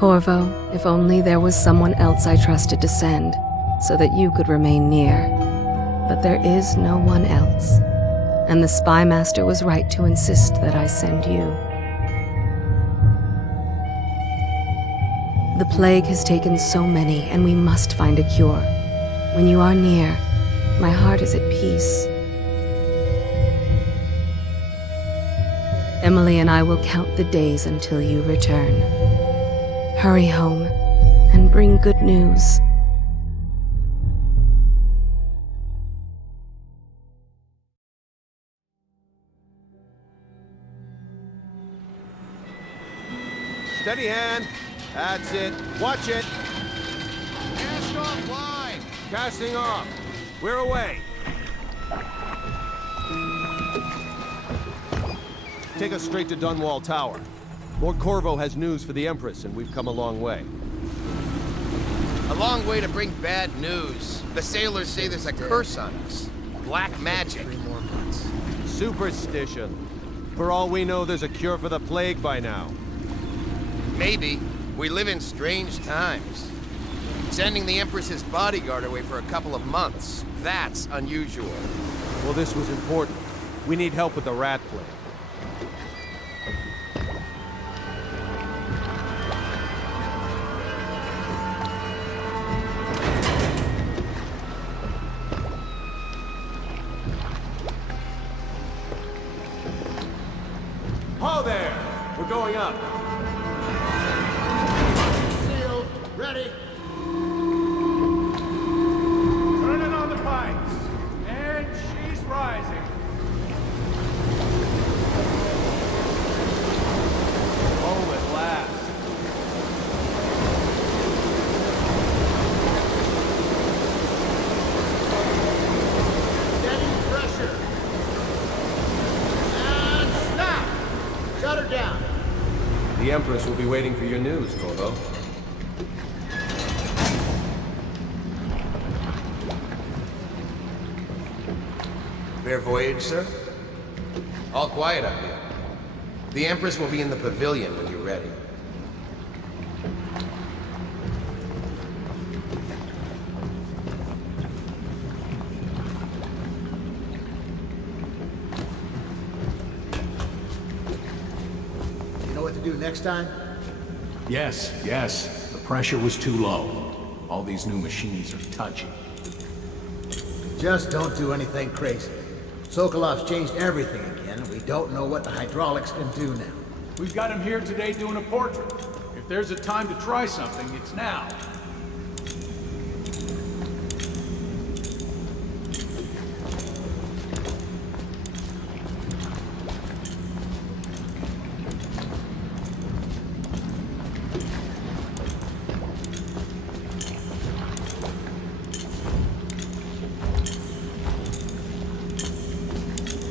Corvo, if only there was someone else I trusted to send, so that you could remain near. But there is no one else, and the Spy Master was right to insist that I send you. The plague has taken so many, and we must find a cure. When you are near, my heart is at peace. Emily and I will count the days until you return. Hurry home, and bring good news. Steady hand. That's it. Watch it. Cast off line. Casting off. We're away. Take us straight to Dunwall Tower. Lord Corvo has news for the Empress, and we've come a long way. A long way to bring bad news. The sailors say there's a curse on us. Black magic. 3 more months. Superstition. For all we know, there's a cure for the plague by now. Maybe. We live in strange times. Sending the Empress's bodyguard away for a couple of months. That's unusual. Well, this was important. We need help with the rat plague. Ho there! We're going up. Sealed. Ready. Turning on the pipes. And she's rising. Home at last. Steady pressure. And stop. Shut her down. The Empress will be waiting for your news, Corvo. Fair voyage, sir? All quiet up here. The Empress will be in the pavilion when you're ready. You know what to do next time? Yes, yes. The pressure was too low. All these new machines are touchy. Just don't do anything crazy. Sokolov's changed everything again, and we don't know what the hydraulics can do now. We've got him here today doing a portrait. If there's a time to try something, it's now.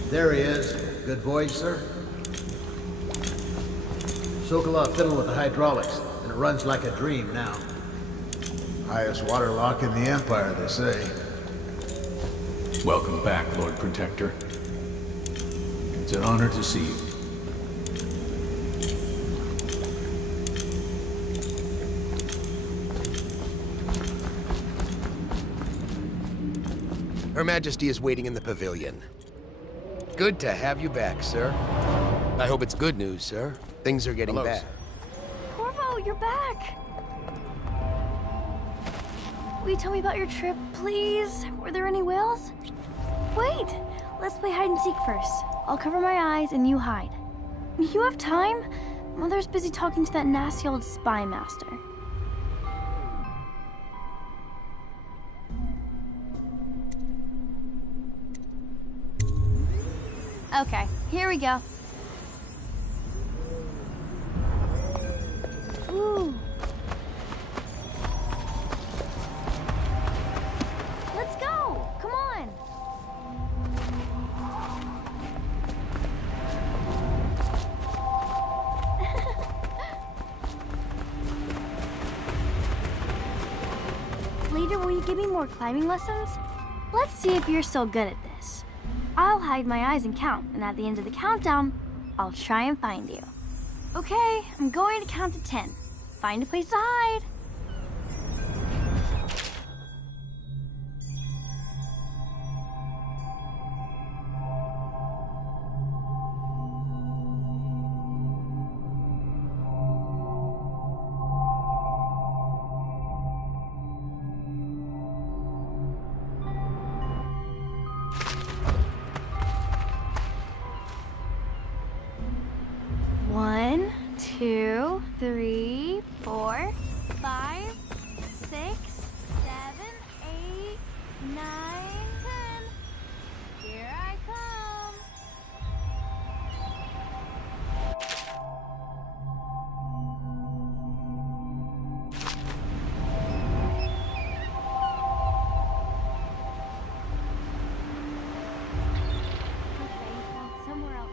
There he is. Good voyage, sir. Sokolov fiddled with the hydraulics, and it runs like a dream now. Highest water lock in the Empire, they say. Welcome back, Lord Protector. It's an honor to see you. Her Majesty is waiting in the pavilion. Good to have you back, sir. I hope it's good news, sir. Things are getting bad. Corvo, you're back! Will you tell me about your trip, please? Were there any whales? Wait! Let's play hide and seek first. I'll cover my eyes and you hide. You have time? Mother's busy talking to that nasty old spy master. Okay, here we go. Ooh. Let's go! Come on! Later, will you give me more climbing lessons? Let's see if you're still good at this. I'll hide my eyes and count, and at the end of the countdown, I'll try and find you. Okay, I'm going to count to 10. find a place to hide. One, 2, 3, 4, 5, 6, 7, 8, 9, 10. Here I come. Okay, well, somewhere else.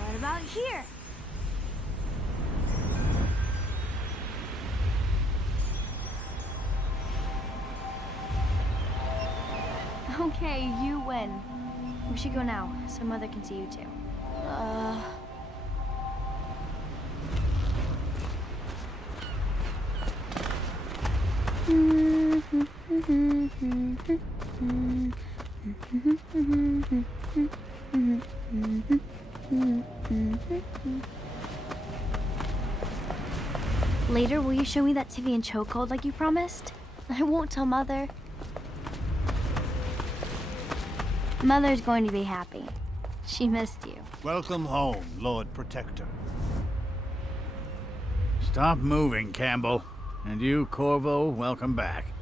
What about here? Okay, you win. We should go now, so Mother can see you too. Later, will you show me that Tivian chokehold like you promised? I won't tell Mother. Mother's going to be happy. She missed you. Welcome home, Lord Protector. Stop moving, Campbell. And you, Corvo, welcome back.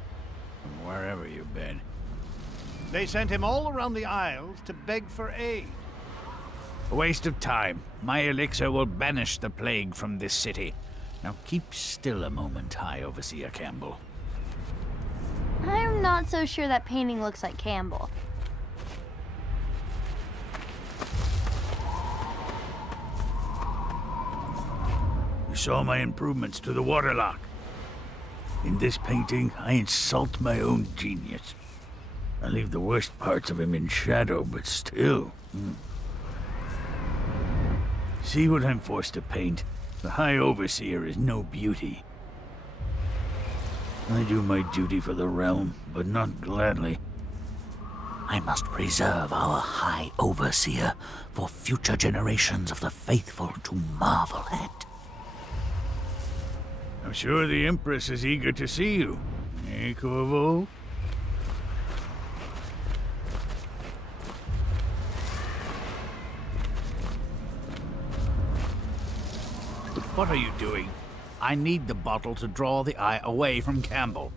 From wherever you've been. They sent him all around the Isles to beg for aid. A waste of time. My elixir will banish the plague from this city. Now keep still a moment, High Overseer Campbell. I'm not so sure that painting looks like Campbell. You saw my improvements to the waterlock. In this painting, I insult my own genius. I leave the worst parts of him in shadow, but still. See what I'm forced to paint? The High Overseer is no beauty. I do my duty for the realm, but not gladly. I must preserve our High Overseer for future generations of the faithful to marvel at. I'm sure the Empress is eager to see you. Eh, Corvo? What are you doing? I need the bottle to draw the eye away from Campbell.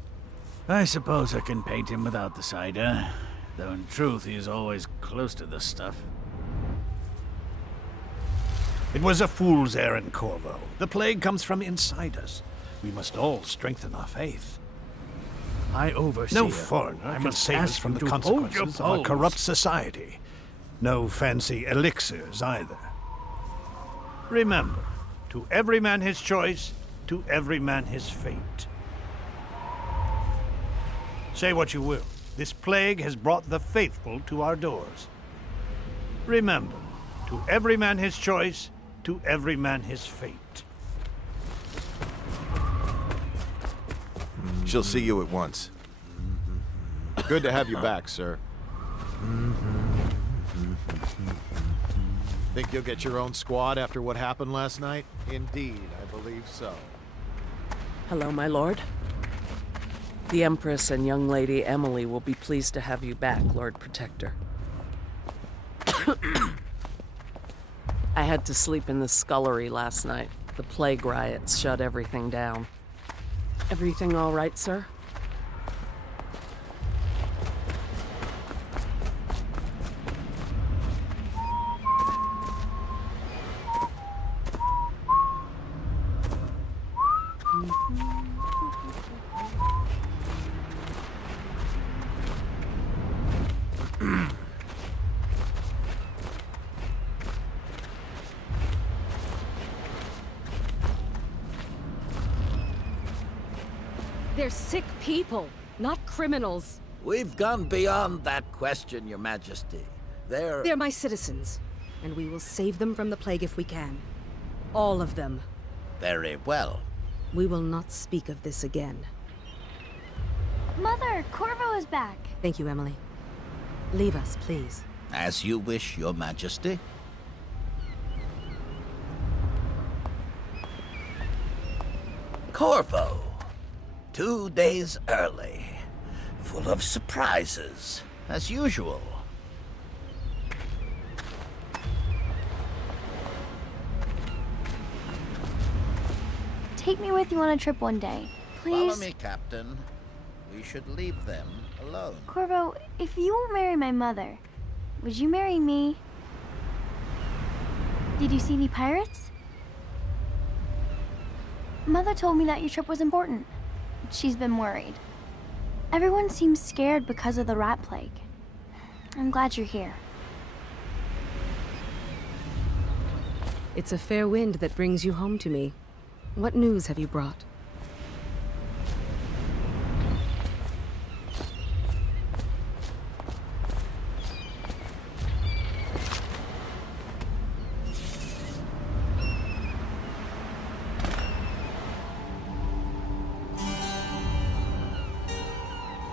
I suppose I can paint him without the cider, though in truth he is always close to the stuff. It was a fool's errand, Corvo. The plague comes from inside us. We must all strengthen our faith. I overseer. No foreigner can save us from the consequences of a corrupt society. No fancy elixirs either. Remember, to every man his choice, to every man his fate. Say what you will, this plague has brought the faithful to our doors. Remember, to every man his choice, to every man his fate. She'll see you at once. Good to have you back, sir. Think you'll get your own squad after what happened last night? Indeed, I believe so. Hello, my lord. The Empress and young lady Emily will be pleased to have you back, Lord Protector. I had to sleep in the scullery last night. The plague riots shut everything down. Everything all right, sir? They're sick people, not criminals. We've gone beyond that question, Your Majesty. They're my citizens, and we will save them from the plague if we can. All of them. Very well. We will not speak of this again. Mother, Corvo is back. Thank you, Emily. Leave us, please. As you wish, Your Majesty. Corvo. 2 days early. Full of surprises, as usual. Take me with you on a trip one day, please. Follow me, Captain. We should leave them alone. Corvo, if you will marry my mother, would you marry me? Did you see any pirates? Mother told me that your trip was important. She's been worried. Everyone seems scared because of the rat plague. I'm glad you're here. It's a fair wind that brings you home to me. What news have you brought?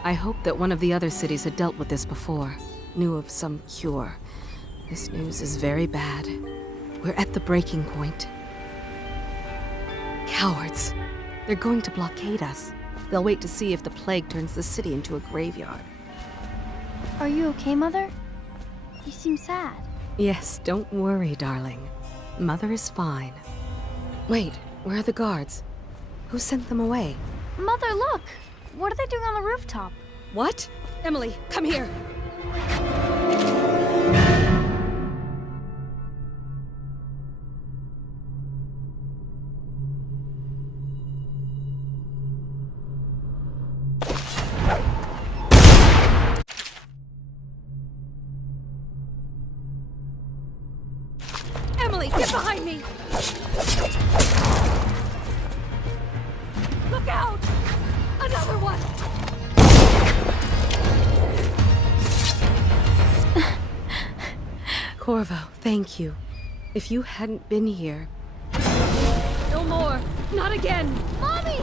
I hoped that one of the other cities had dealt with this before, knew of some cure. This news is very bad. We're at the breaking point. Cowards. They're going to blockade us. They'll wait to see if the plague turns the city into a graveyard. Are you okay, Mother? You seem sad. Yes, don't worry, darling. Mother is fine. Wait, where are the guards? Who sent them away? Mother, look! What are they doing on the rooftop? What? Emily, come here! Emily, get behind me! Look out! Another one! Corvo, thank you. If you hadn't been here... No more! Not again! Mommy!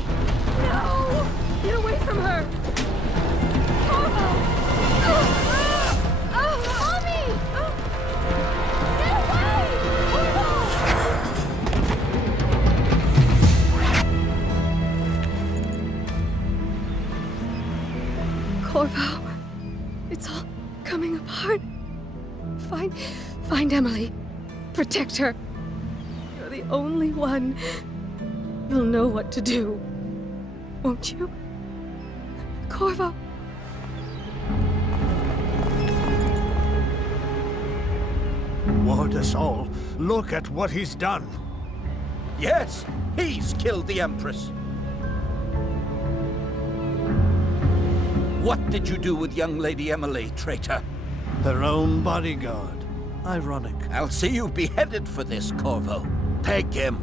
No! Get away from her! Corvo! Mommy! Get away! Corvo, it's all coming apart. Find Emily. Protect her. You're the only one. You'll know what to do. Won't you? Corvo. Ward us all. Look at what he's done. Yes, he's killed the Empress. What did you do with young Lady Emily, traitor? Her own bodyguard. Ironic. I'll see you beheaded for this, Corvo. Peg him.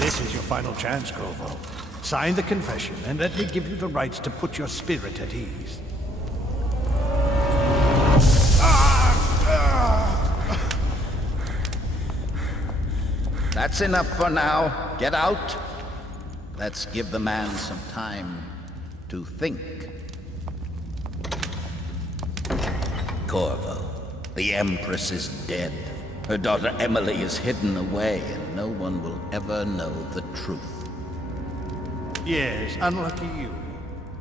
This is your final chance, Corvo. Sign the confession, and let me give you the rights to put your spirit at ease. That's enough for now. Get out. Let's give the man some time to think. Corvo, the Empress is dead. Her daughter Emily is hidden away, and no one will ever know the truth. Yes, unlucky you.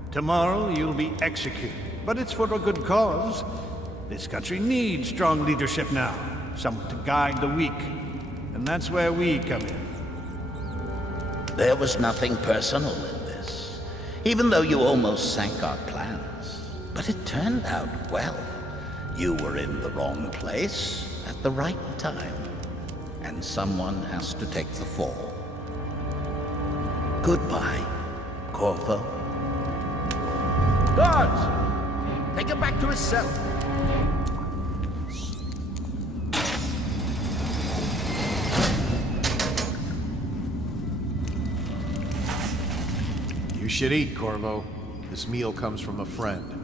Tomorrow you'll be executed, but it's for a good cause. This country needs strong leadership now, someone to guide the weak. And that's where we come in. There was nothing personal in this, even though you almost sank our plans. But it turned out well. You were in the wrong place at the right time, and someone has to take the fall. Goodbye, Corvo. Guards! Take him back to his cell. You should eat, Corvo. This meal comes from a friend.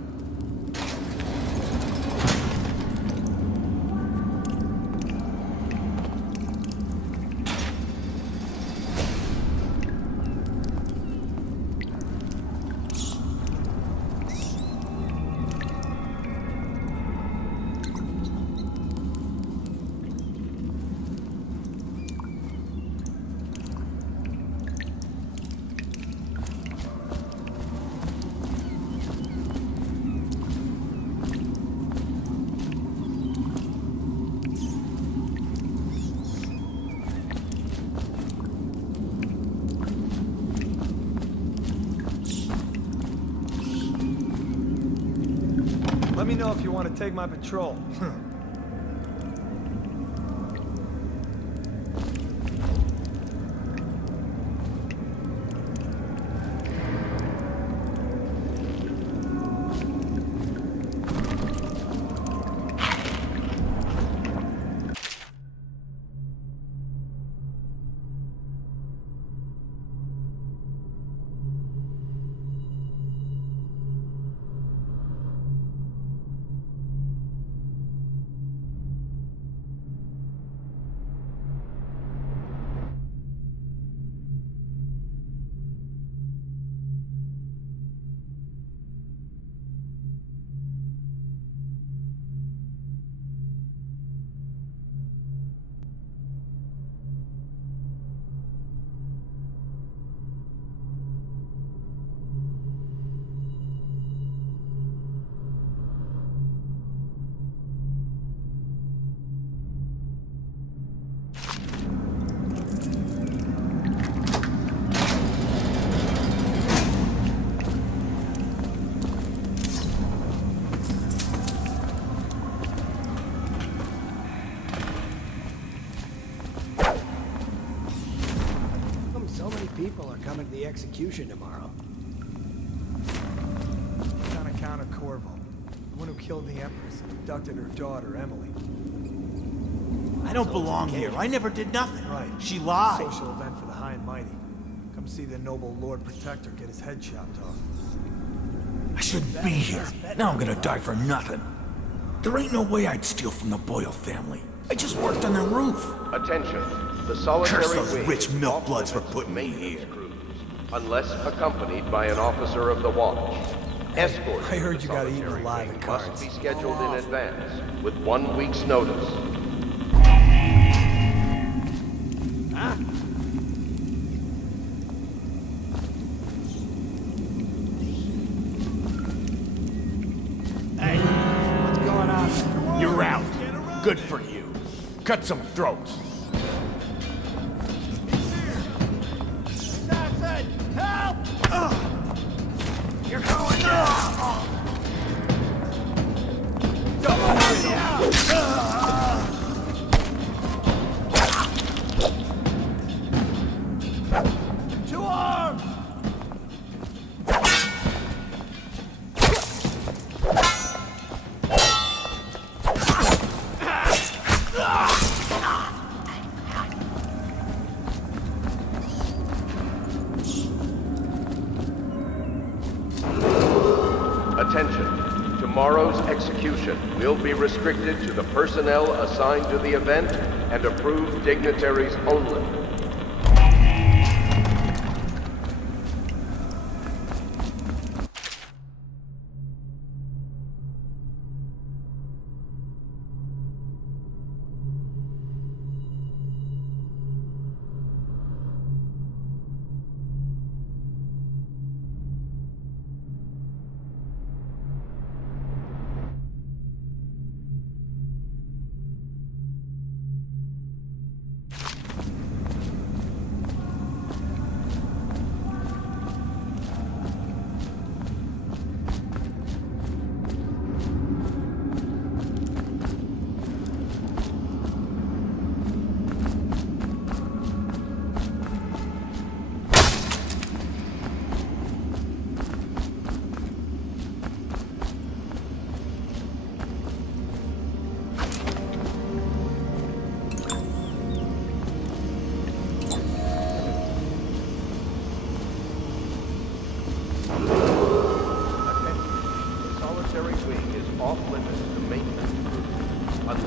Let me know if you want to take my patrol. So many people are coming to the execution tomorrow. It's on account of Corvo, the one who killed the Empress and abducted her daughter, Emily. I don't belong here. I never did nothing. Right. She lied. Social event for the high and mighty. Come see the noble Lord Protector get his head chopped off. I shouldn't be here. Now I'm gonna die for nothing. There ain't no way I'd steal from the Boyle family. I just worked on their roof. Attention. The solitary Curse those wing rich milk bloods for off putting me maintenance here. crews, unless accompanied by an officer of the watch. Escort. I heard you gotta eat alive at must cards. be scheduled in advance with 1 week's notice. Hey, what's going on? You're out. Good for you. Cut some throats. Help! You're going down! Two arms! Attention. Tomorrow's execution will be restricted to the personnel assigned to the event and approved dignitaries only.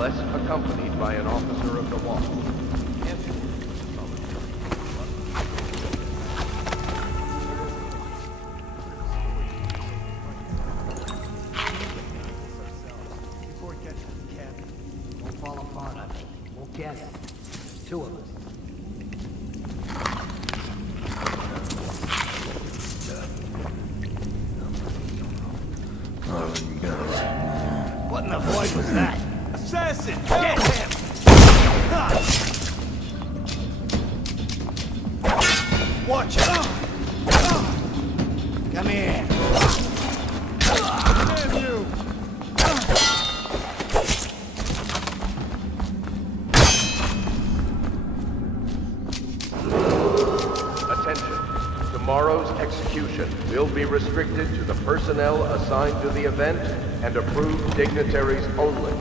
unless accompanied by an officer of the law. Before it gets to the cabin. Won't fall apart on me. Won't get it. Two of us. What in the void was that? Assassin! Get him! Watch it! Come here! Damn you! Attention. Tomorrow's execution will be restricted to the personnel assigned to the event and approved dignitaries only.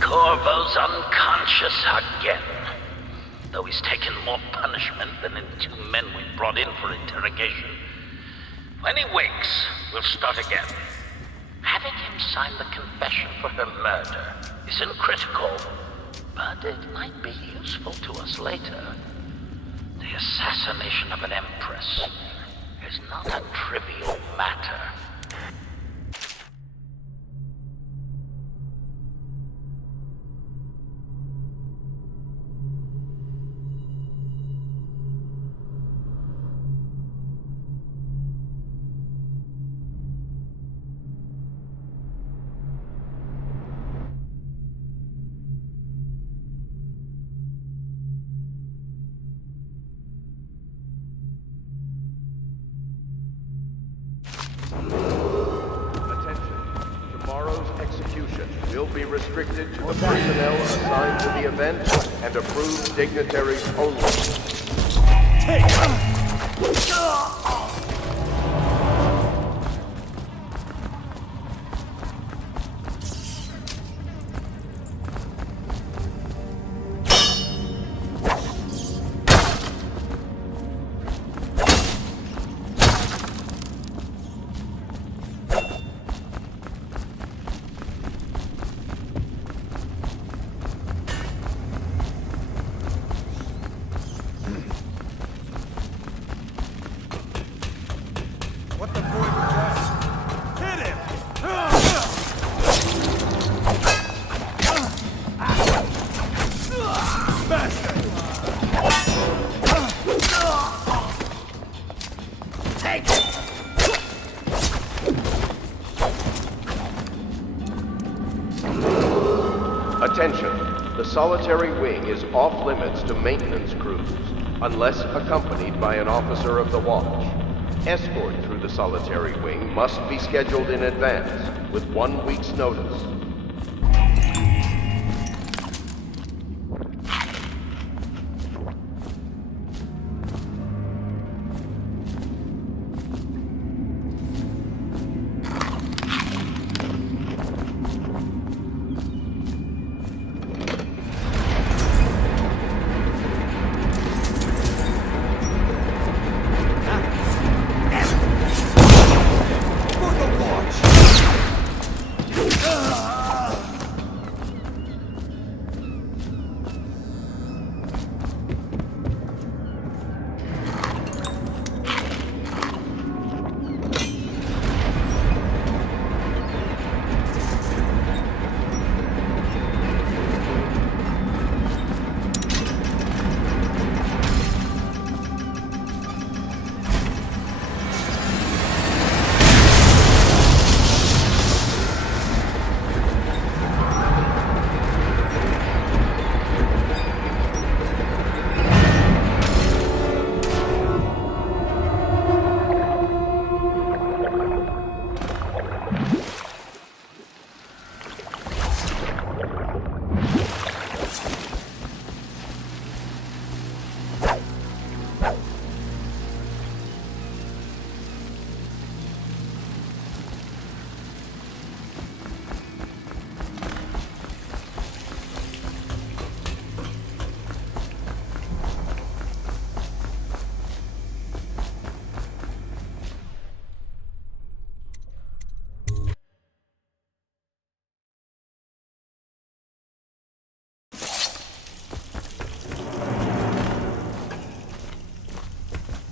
Corvo's unconscious again. Though he's taken more punishment than the 2 men we brought in for interrogation. When he wakes, we'll start again. Having him sign the confession for her murder isn't critical, but it might be useful to us later. The assassination of an empress is not a trivial matter. Will be restricted to the personnel assigned to the event and approved dignitaries only. What the boy was that? Hit him! Bastard! Take it! Attention. The solitary wing is off limits to maintenance crews, unless accompanied by an officer of the watch. Escort through the solitary wing must be scheduled in advance, with 1 week's notice.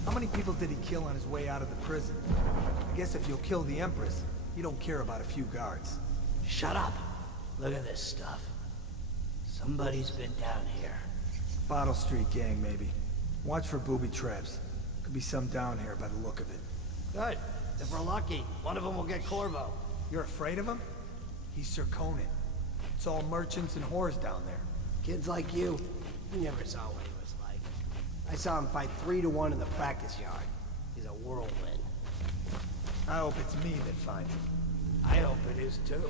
How many people did he kill on his way out of the prison? I guess if you'll kill the Empress, you don't care about a few guards. Shut up. Look at this stuff. Somebody's been down here. Bottle Street gang, maybe. Watch for booby traps. Could be some down here by the look of it. Good. If we're lucky, one of them will get Corvo. You're afraid of him? He's Sir Conan. It's all merchants and whores down there. Kids like you never saw what he was like. I saw him fight 3-to-1 in the practice yard. He's a whirlwind. I hope it's me that finds him. I hope it is too.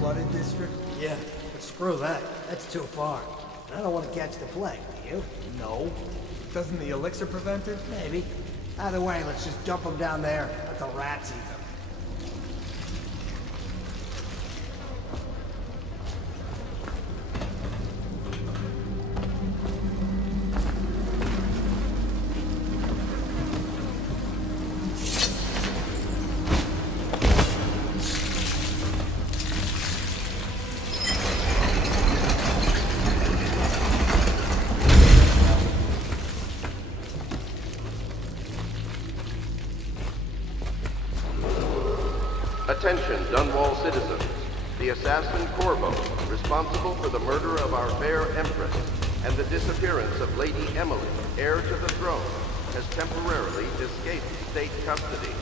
flooded district? Yeah, but screw that. That's too far. And I don't want to catch the plague, do you? No. Doesn't the elixir prevent it? Maybe. Either way, let's just dump them down there. Let the rats eat them. Attention, Dunwall citizens. The assassin Corvo, responsible for the murder of our fair Empress and the disappearance of Lady Emily, heir to the throne, has temporarily escaped state custody.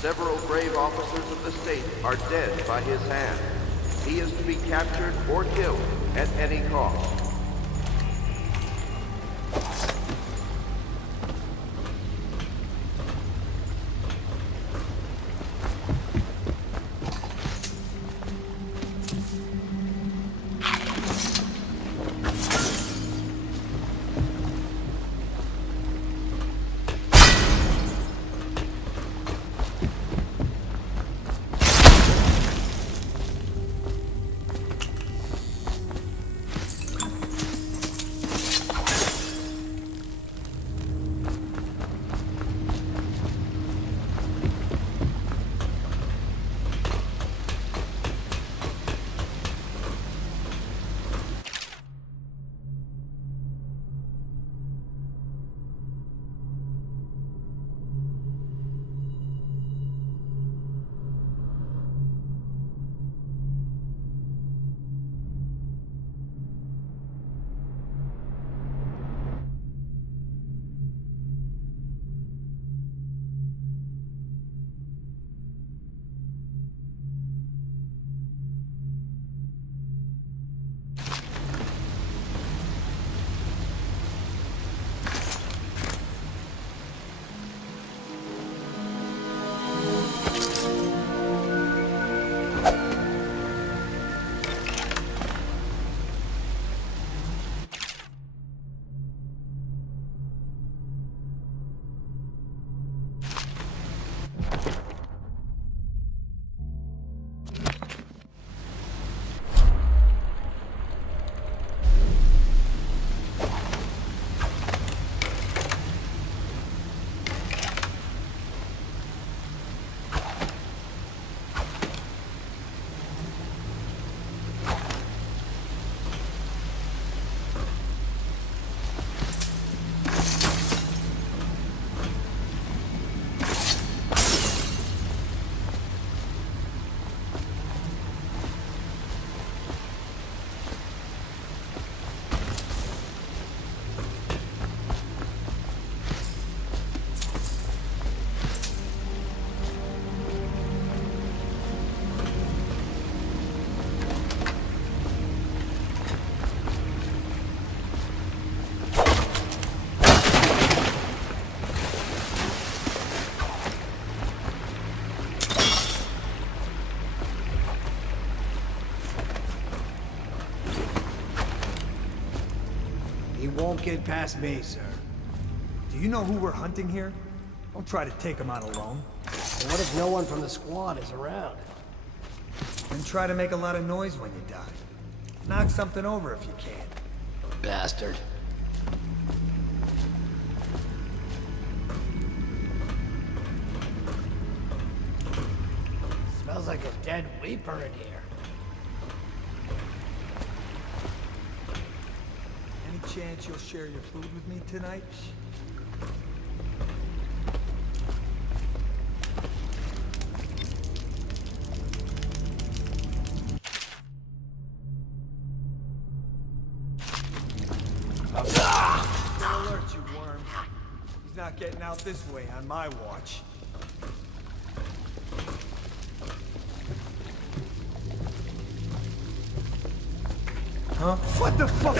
Several brave officers of the state are dead by his hand. He is to be captured or killed at any cost. Won't get past me, sir. Do you know who we're hunting here? Don't try to take him out alone. And what if no one from the squad is around? Then try to make a lot of noise when you die. Knock something over if you can. Bastard. Smells like a dead Weeper in here. Chance you'll share your food with me tonight? Don't alert you, worm. He's not getting out this way on my watch. Huh? What the fuck?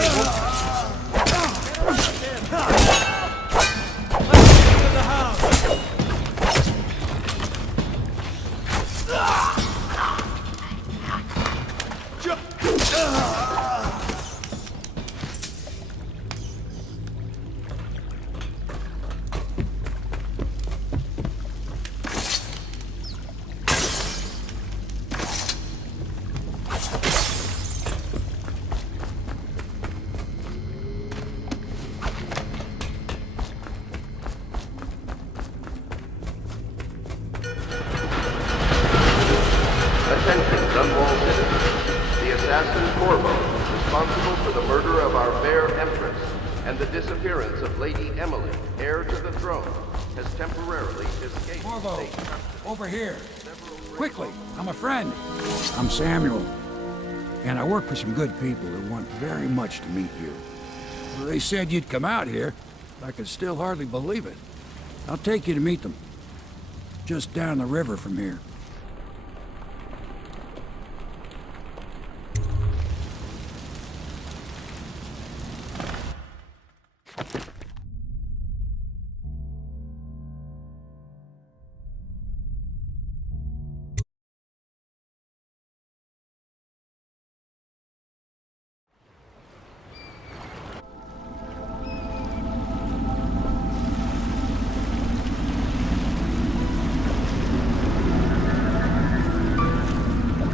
the disappearance of Lady Emily, heir to the throne, has temporarily escaped Corvo, state custody. over here. Quickly, I'm a friend. I'm Samuel, and I work for some good people who want very much to meet you. Well, they said you'd come out here. I can still hardly believe it. I'll take you to meet them. Just down the river from here.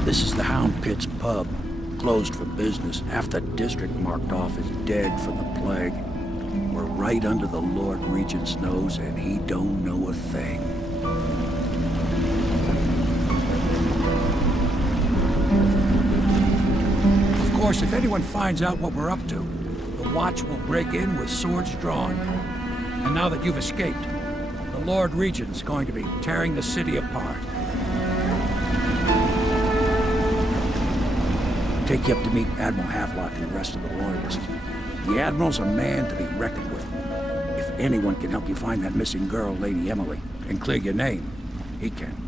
This is the Hound Pit's pub. Closed for business. Half the district marked off as dead from the plague. We're right under the Lord Regent's nose, and he don't know a thing. Of course, if anyone finds out what we're up to, the Watch will break in with swords drawn. And now that you've escaped, the Lord Regent's going to be tearing the city apart. Take you up to meet Admiral Havelock and the rest of the Loyalists. The Admiral's a man to be reckoned with. If anyone can help you find that missing girl, Lady Emily, and clear your name, he can.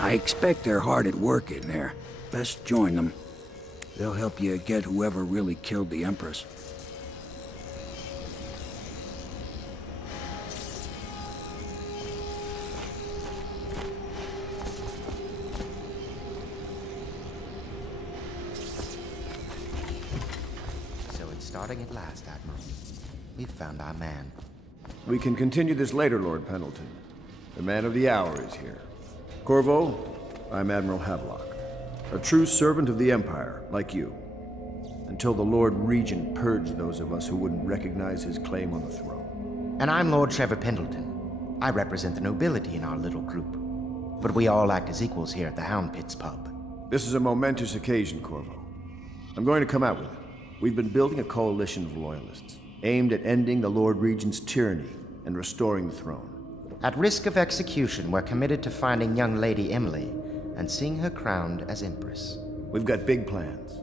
I expect they're hard at work in there. Best join them. They'll help you get whoever really killed the Empress. So it's starting at last, Admiral. We've found our man. We can continue this later, Lord Pendleton. The man of the hour is here. Corvo, I'm Admiral Havelock. A true servant of the Empire, like you. Until the Lord Regent purged those of us who wouldn't recognize his claim on the throne. And I'm Lord Trevor Pendleton. I represent the nobility in our little group. But we all act as equals here at the Hound Pit's pub. This is a momentous occasion, Corvo. I'm going to come out with it. We've been building a coalition of loyalists, aimed at ending the Lord Regent's tyranny and restoring the throne. At risk of execution, we're committed to finding young Lady Emily and seeing her crowned as Empress. We've got big plans,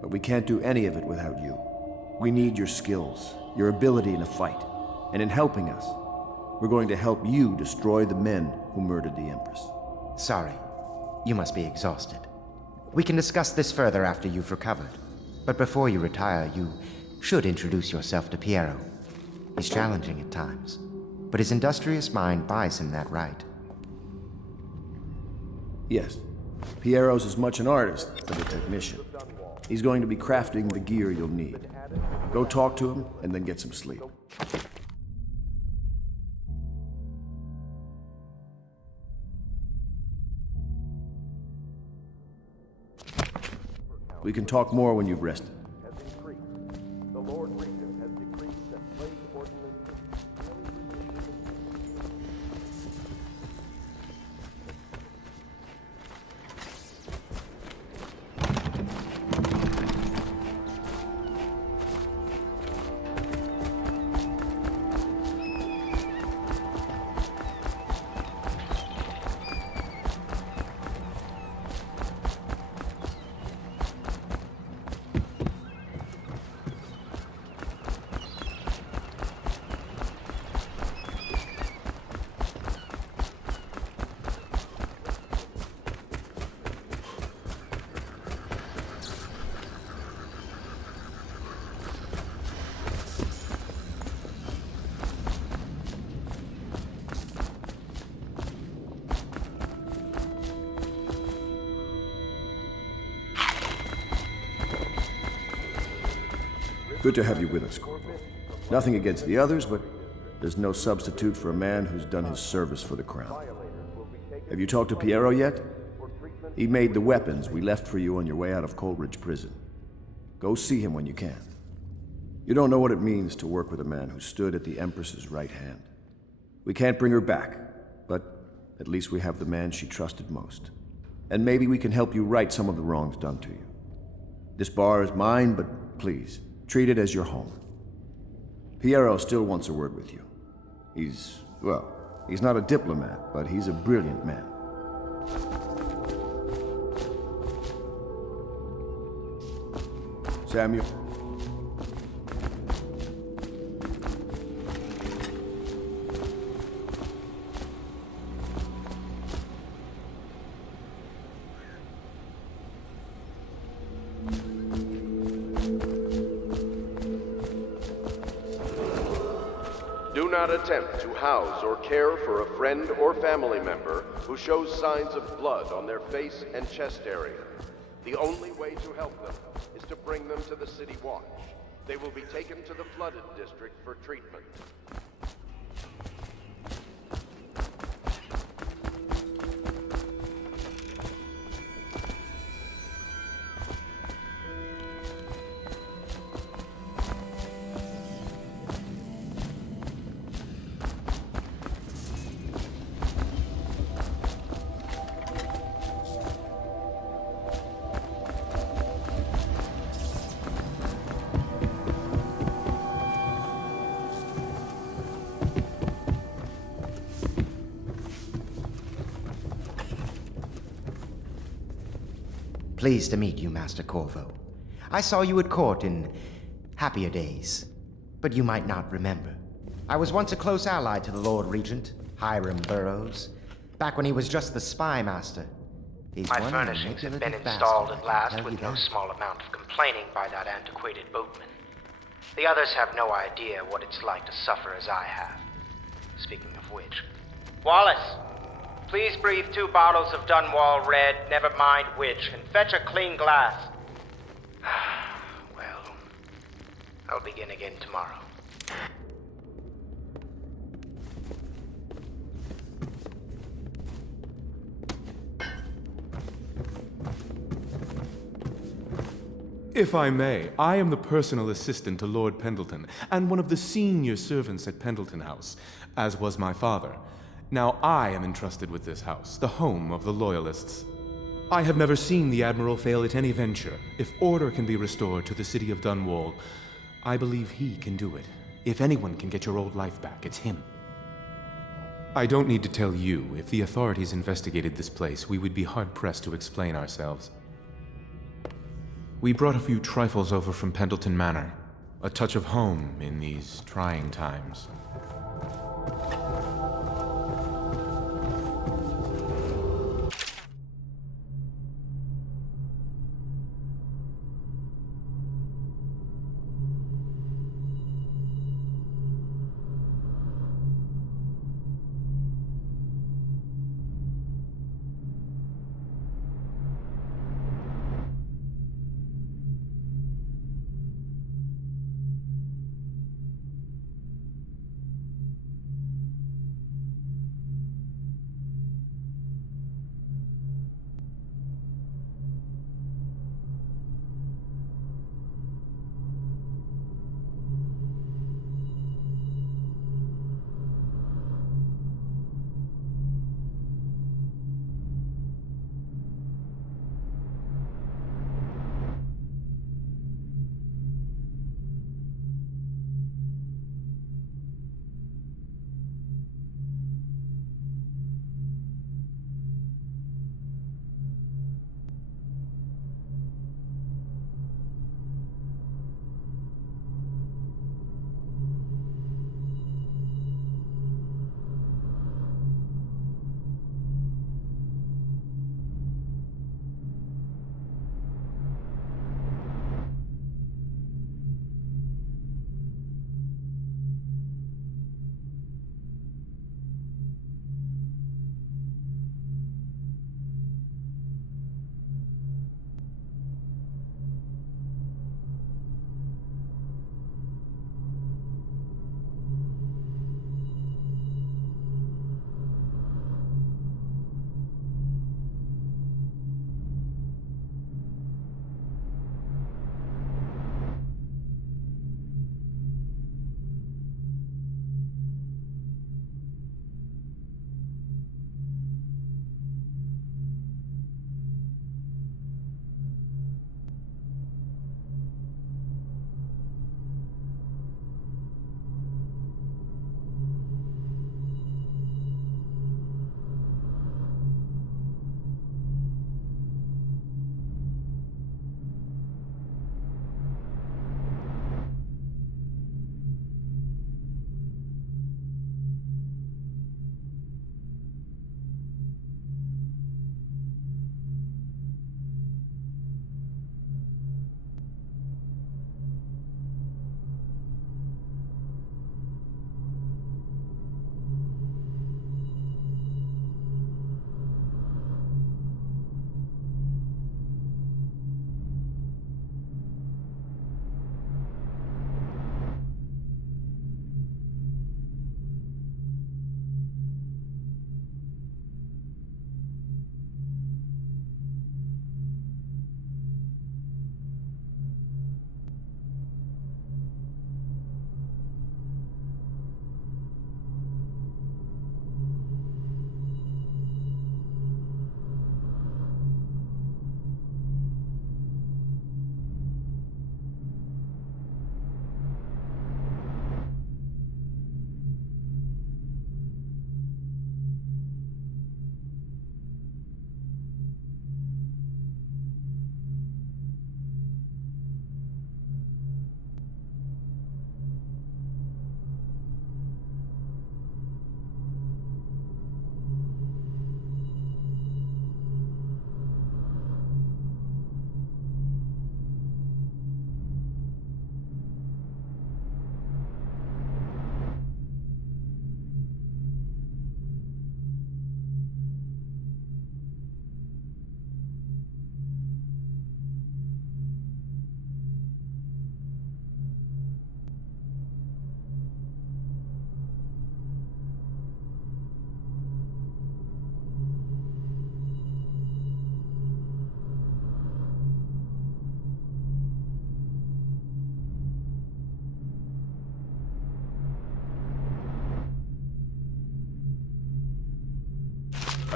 but we can't do any of it without you. We need your skills, your ability in a fight, and in helping us, we're going to help you destroy the men who murdered the Empress. Sorry, you must be exhausted. We can discuss this further after you've recovered. But before you retire, you should introduce yourself to Piero. He's challenging at times, but his industrious mind buys him that right. Yes. Piero's as much an artist as a technician. He's going to be crafting the gear you'll need. Go talk to him, and then get some sleep. We can talk more when you've rested. The Lord Regent has decreed that plague ordinances Good to have you with us, Corvo. Nothing against the others, but there's no substitute for a man who's done his service for the crown. Have you talked to Piero yet? He made the weapons we left for you on your way out of Coleridge Prison. Go see him when you can. You don't know what it means to work with a man who stood at the Empress's right hand. We can't bring her back, but at least we have the man she trusted most. And maybe we can help you right some of the wrongs done to you. This bar is mine, but please, treat it as your home. Piero still wants a word with you. He's not a diplomat, but he's a brilliant man. Samuel. Do not attempt to house or care for a friend or family member who shows signs of blood on their face and chest area. The only way to help them is to bring them to the City Watch. They will be taken to the flooded district for treatment. Pleased to meet you, Master Corvo. I saw you at court in happier days, but you might not remember. I was once a close ally to the Lord Regent, Hiram Burroughs, back when he was just the spy master. My furnishings have been installed at last with no small amount of complaining by that antiquated boatman. The others have no idea what it's like to suffer as I have. Speaking of which... Wallace! Please breathe 2 bottles of Dunwall Red, never mind which, and fetch a clean glass. Well, I'll begin again tomorrow. If I may, I am the personal assistant to Lord Pendleton, and one of the senior servants at Pendleton House, as was my father. Now I am entrusted with this house, the home of the Loyalists. I have never seen the Admiral fail at any venture. If order can be restored to the city of Dunwall, I believe he can do it. If anyone can get your old life back, it's him. I don't need to tell you, if the authorities investigated this place, we would be hard-pressed to explain ourselves. We brought a few trifles over from Pendleton Manor. A touch of home in these trying times.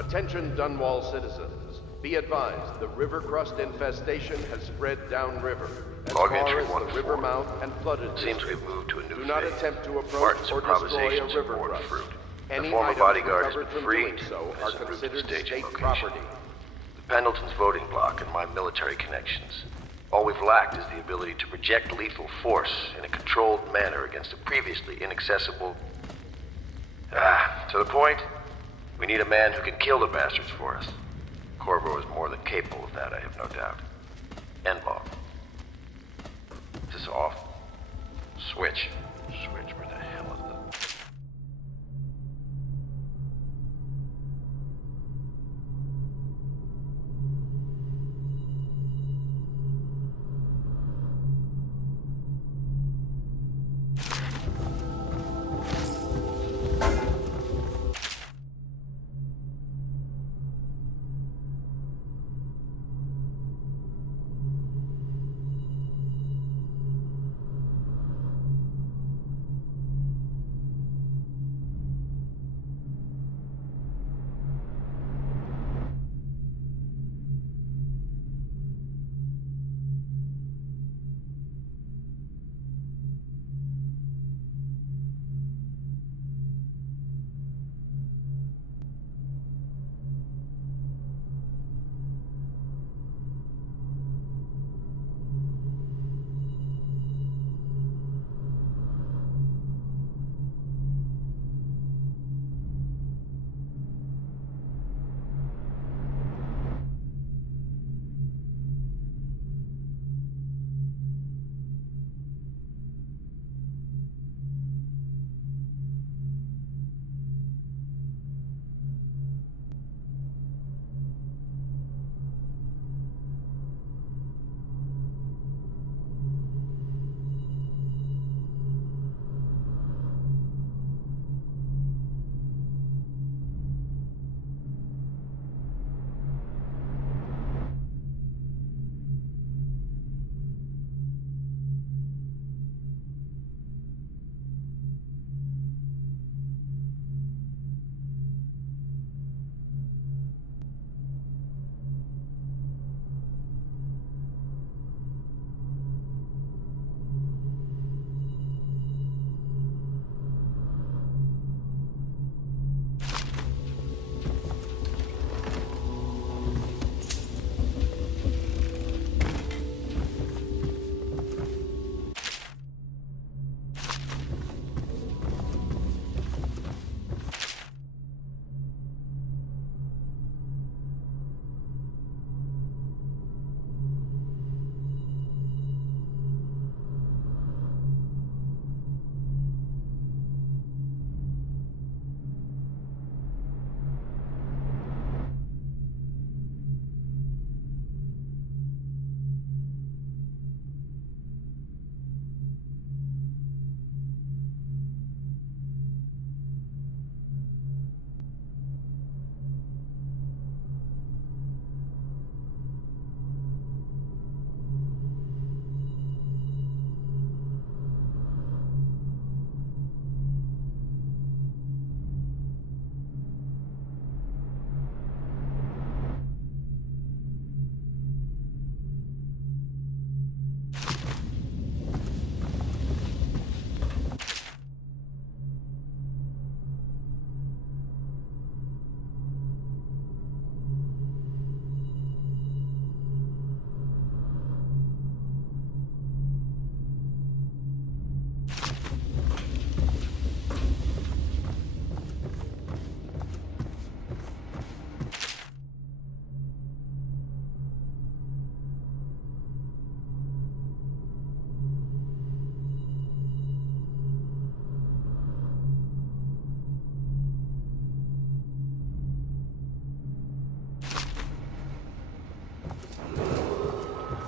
Attention Dunwall citizens. Be advised, the river crust infestation has spread downriver, as Log far entry as the 1-4. river mouth and flooded Seems district. we've moved to a new Do not phase. attempt to approach Martin's or destroy a improvisations river borne crust. fruit. The Any former items bodyguard has recovered been from doing freed so as are a route to considered staging state location. property. The Pendleton's voting block and my military connections. All we've lacked is the ability to project lethal force in a controlled manner against a previously inaccessible... to the point, we need a man who can kill the bastards for us. Corvo is more than capable of that, I have no doubt. Endball. Is this off? Switch. Switch, where the hell is the...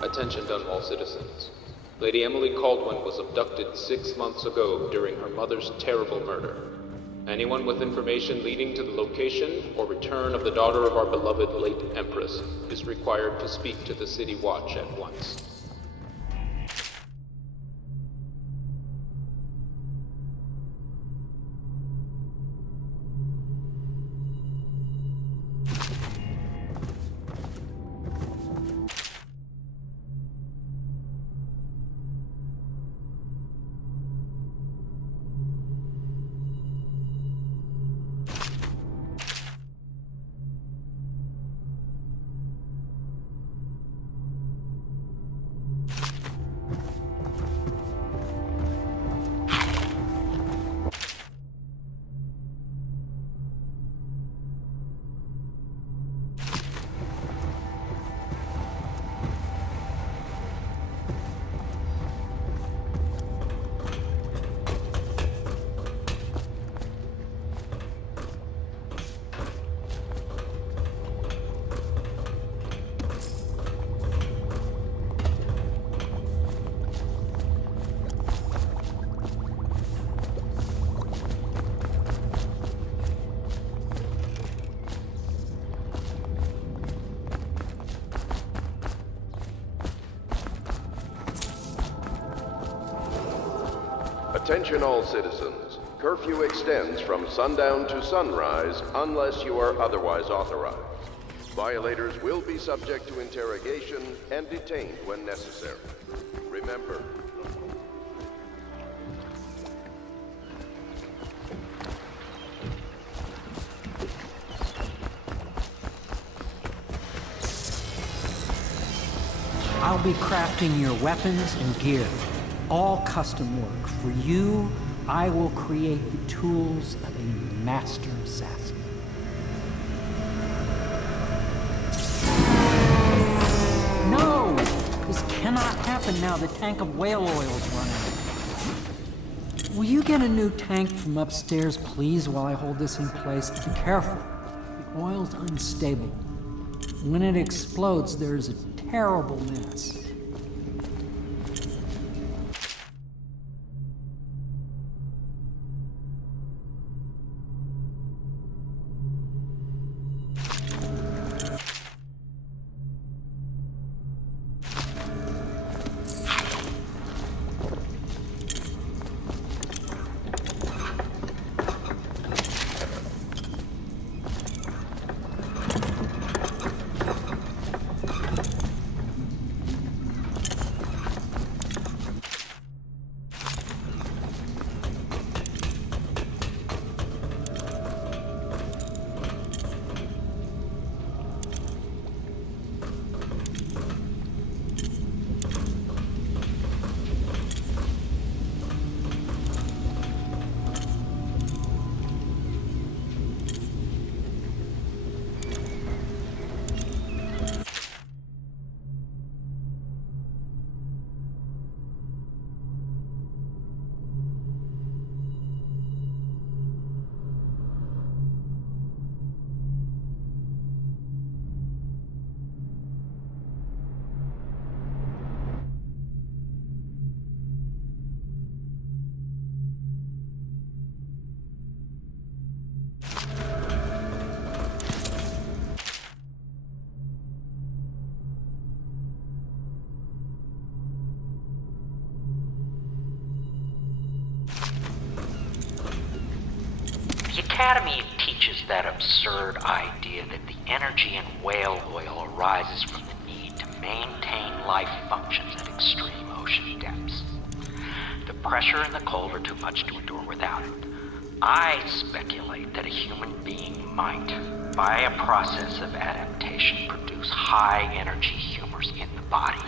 Attention Dunwall citizens. Lady Emily Caldwin was abducted 6 months ago during her mother's terrible murder. Anyone with information leading to the location or return of the daughter of our beloved late Empress is required to speak to the City Watch at once. Attention all citizens. Curfew extends from sundown to sunrise unless you are otherwise authorized. Violators will be subject to interrogation and detained when necessary. Remember, I'll be crafting your weapons and gear. All custom work. For you, I will create the tools of a master assassin. No! This cannot happen now. The tank of whale oil is running. Will you get a new tank from upstairs, please, while I hold this in place? Be careful. The oil's unstable. When it explodes, there's a terrible mess. The Academy teaches that absurd idea that the energy in whale oil arises from the need to maintain life functions at extreme ocean depths. The pressure and the cold are too much to endure without it. I speculate that a human being might, by a process of adaptation, produce high-energy humors in the body.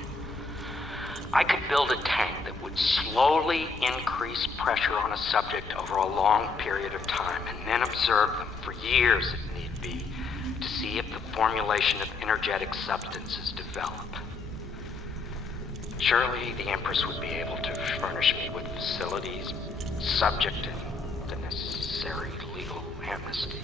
I could build a tank that would slowly increase pressure on a subject over a long period of time and then observe them for years if need be to see if the formulation of energetic substances develop. Surely the Empress would be able to furnish me with facilities subject to the necessary legal amnesty.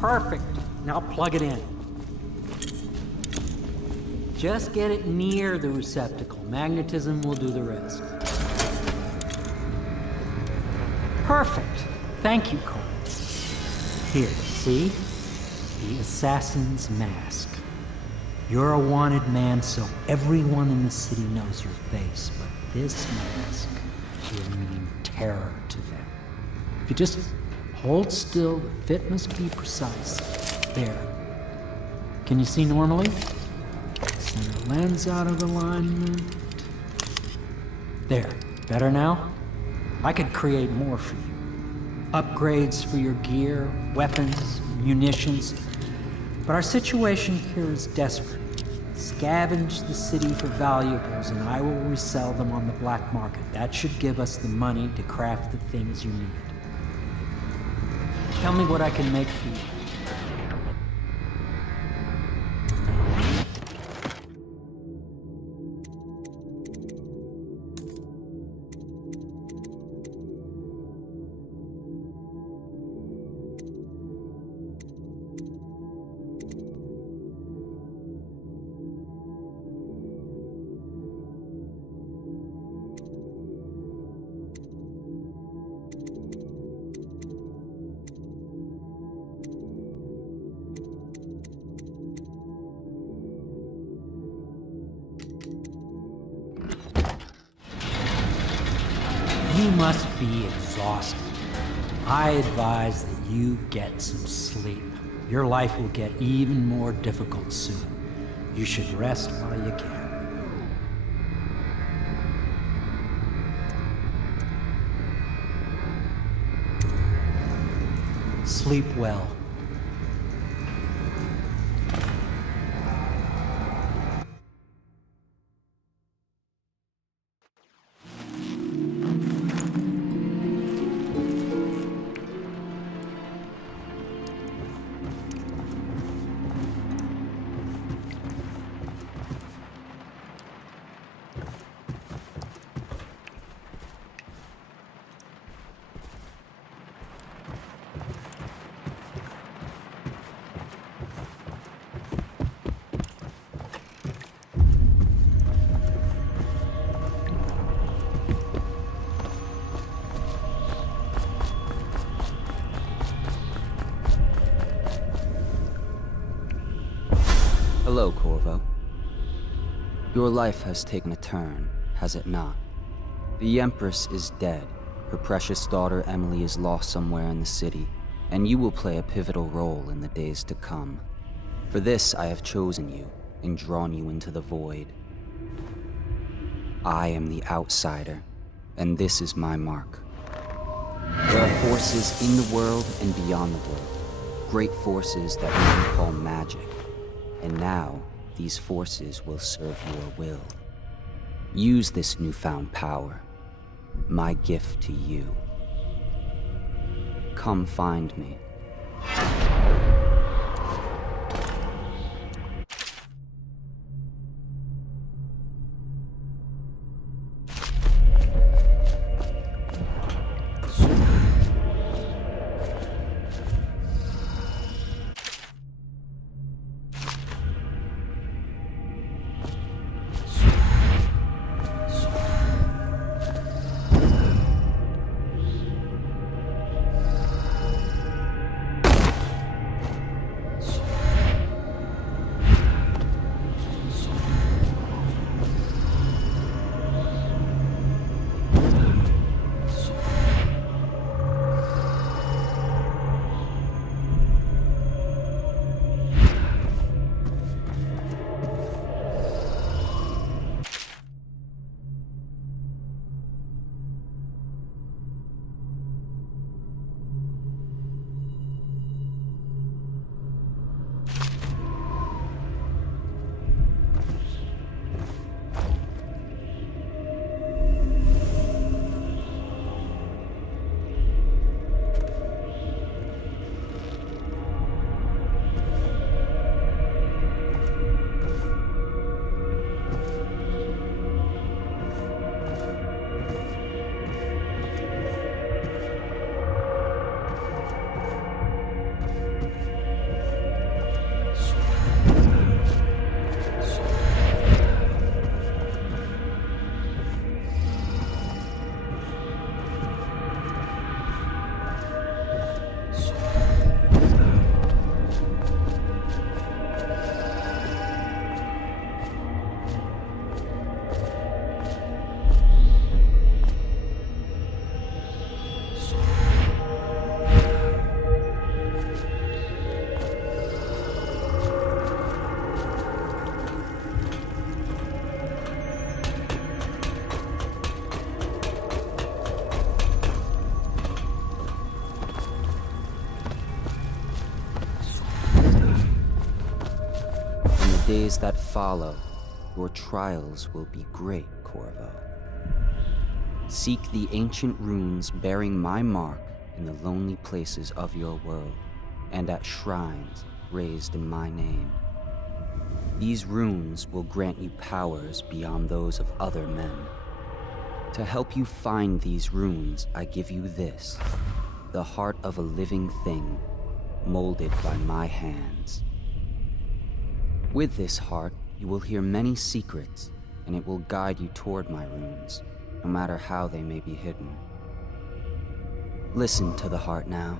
Perfect. Now plug it in. Just get it near the receptacle. Magnetism will do the rest. Perfect. Thank you, Cole. Here, see? The assassin's mask. You're a wanted man, so everyone in the city knows your face, but this mask will mean terror to them. If you just hold still, the fit must be precise. There. Can you see normally? Center lens out of alignment. There. Better now? I could create more for you. Upgrades for your gear, weapons, munitions. But our situation here is desperate. Scavenge the city for valuables and I will resell them on the black market. That should give us the money to craft the things you need. Tell me what I can make for you. must be exhausted. I advise that you get some sleep. Your life will get even more difficult soon. You should rest while you can. Sleep well. Hello, Corvo. Your life has taken a turn, has it not? The Empress is dead. Her precious daughter Emily is lost somewhere in the city, and you will play a pivotal role in the days to come. For this, I have chosen you and drawn you into the void. I am the outsider, and this is my mark. There are forces in the world and beyond the world, great forces that men call magic. And now, these forces will serve your will. Use this newfound power, my gift to you. Come find me. Days that follow, your trials will be great, Corvo. Seek the ancient runes bearing my mark in the lonely places of your world, and at shrines raised in my name. These runes will grant you powers beyond those of other men. To help you find these runes, I give you this, the heart of a living thing, molded by my hands. With this heart, you will hear many secrets, and it will guide you toward my runes, no matter how they may be hidden. Listen to the heart now,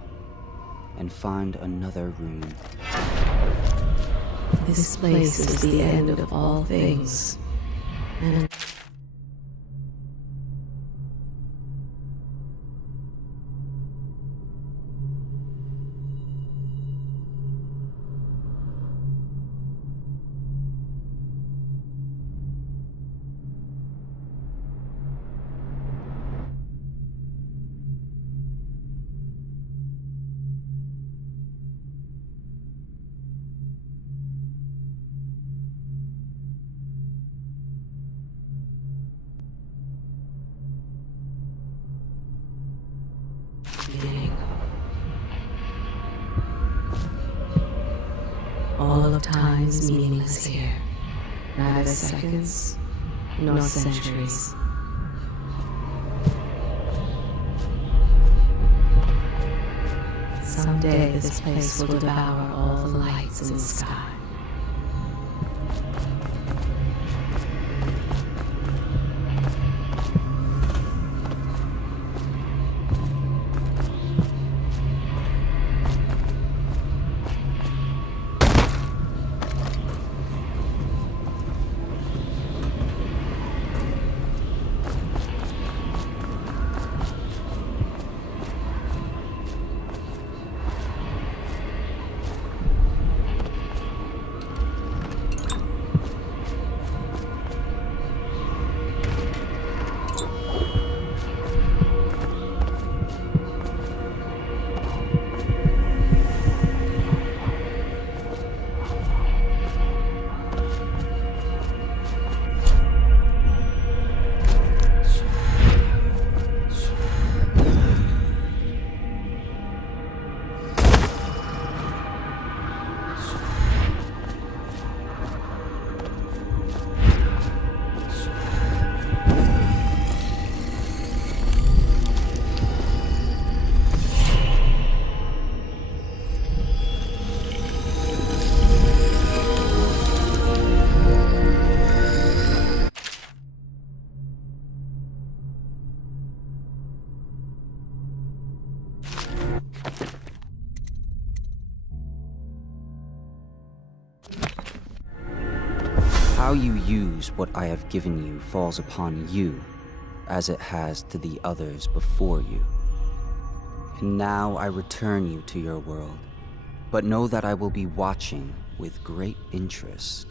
and find another rune. This place is the end of all things. And All of time is meaningless here. Neither seconds nor centuries. Someday this place will devour all the lights in the sky. How you use what I have given you falls upon you, as it has to the others before you. And now I return you to your world, but know that I will be watching with great interest.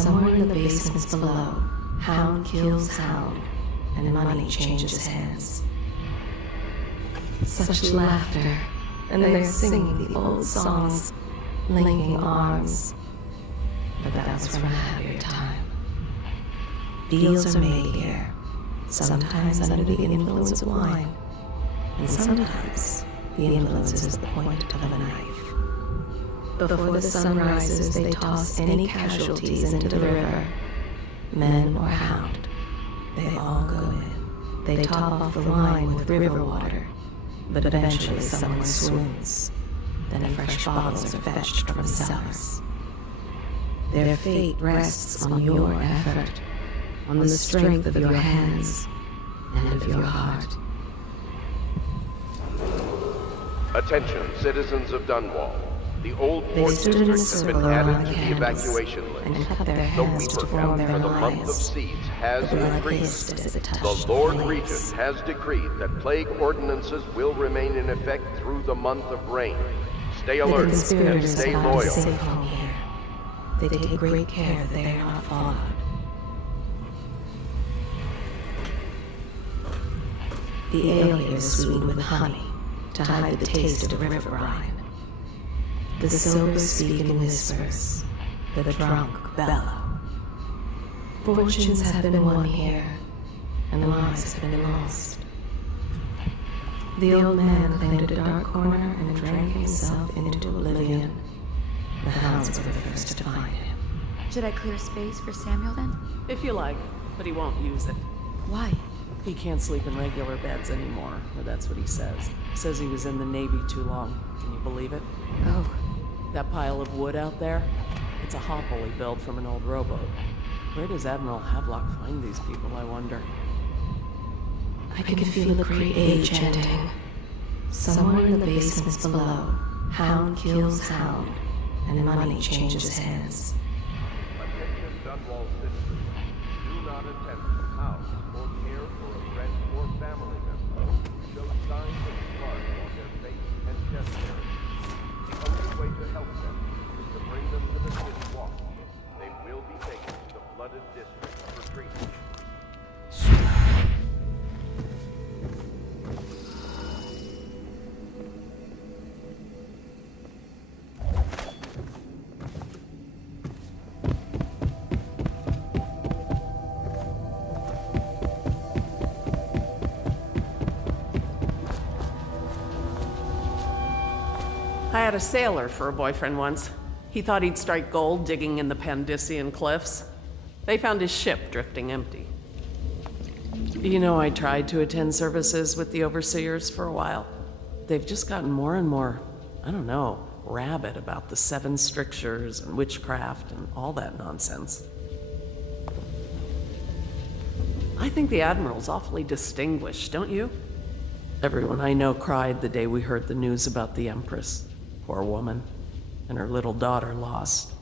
Somewhere in the basements below, hound kills hound, and money changes hands. Such laughter, and they're singing the old songs, linking arms. But that was from a happier time. Deals are made here, sometimes under the influence of wine, and sometimes the influence is the point of a knife. Before the sun rises, they toss any casualties into the river, men or hound. They all go in. They top off the wine with river water, but eventually someone swoons. Then fresh bottles are fetched from the cellars. Their fate rests on your effort, on the strength of your hands and of your heart. Attention, citizens of Dunwall. The old They port stood in a district has been circle added around to the candles evacuation list. and cut their The hands to Weaver form count their for the month of lives. seeds has The blood increased. hissed as it touched The the Lord blades. Regent has decreed that plague ordinances will remain in effect through the month of rain. Stay The alert and conspirators stay have found a loyal. safe home here. They take great care that they are not followed. The ale here is sweetened with honey to hide the taste of river brine. The sober speak in whispers, the drunk bellow. Fortunes have been won here, and lives have been lost. The old man claimed a dark corner and drank himself into oblivion. The hounds were the first to find him. Should I clear space for Samuel then? If you like, but he won't use it. Why? He can't sleep in regular beds anymore, or that's what he says. Says he was in the Navy too long. Can you believe it? Oh. That pile of wood out there? It's a hovel he built from an old rowboat. Where does Admiral Havelock find these people, I wonder? I can feel a great age ending. Somewhere in the basements below, hound kills hound, and money changes hands. Attention Dunwall citizens. Do not attempt to house or care for a friend or family member who shows signs of blood on their face and chest area. The only way to help them is to bring them to the city watch. They will be taken to the flooded district for treatment. I had a sailor for a boyfriend once. He thought he'd strike gold digging in the Pandician cliffs. They found his ship drifting empty. You know, I tried to attend services with the overseers for a while. They've just gotten more and more, I don't know, rabid about the 7 strictures and witchcraft and all that nonsense. I think the Admiral's awfully distinguished, don't you? Everyone I know cried the day we heard the news about the Empress. Poor woman. And her little daughter lost.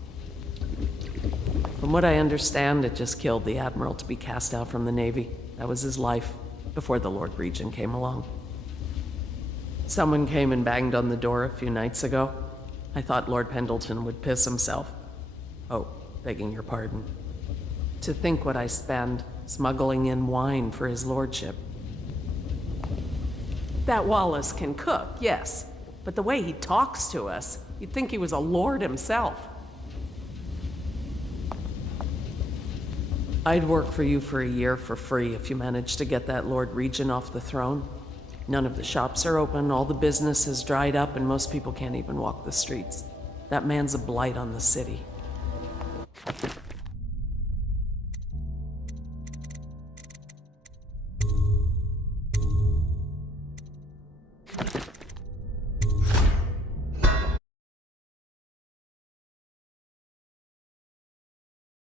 From what I understand, it just killed the Admiral to be cast out from the Navy. That was his life, before the Lord Regent came along. Someone came and banged on the door a few nights ago. I thought Lord Pendleton would piss himself. Oh, begging your pardon. To think what I spend smuggling in wine for his lordship. That Wallace can cook, yes, but the way he talks to us, you'd think he was a lord himself. I'd work for you for a year for free if you managed to get that Lord Regent off the throne. None of the shops are open, all the business has dried up, and most people can't even walk the streets. That man's a blight on the city.